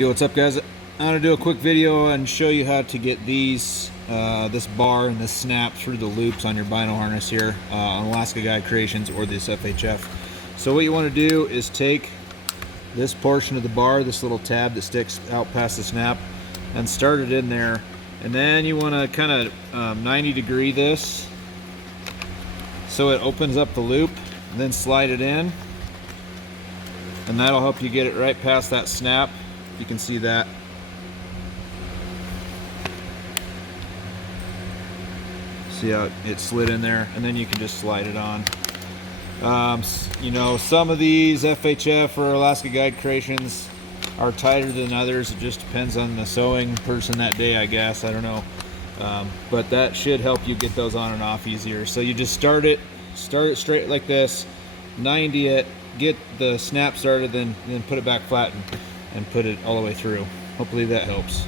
Yo, what's up guys? I'm gonna do a quick video and show you how to get these this bar and this snap through the loops on your bino harness here on Alaska Guide Creations or this FHF. So what you want to do is take this portion of the bar, this little tab that sticks out past the snap, and start it in there, and then you want to kind of 90 degree this so it opens up the loop, and then slide it in, and that'll help you get it right past that snap. You can see that. See how it slid in there, and then you can just slide it on. You know, some of these FHF or Alaska Guide Creations are tighter than others. It just depends on the sewing person that day, I guess. I don't know. But that should help you get those on and off easier. So you just start it straight like this, 90 it, get the snap started, then put it back flat and put it all the way through. Hopefully that helps.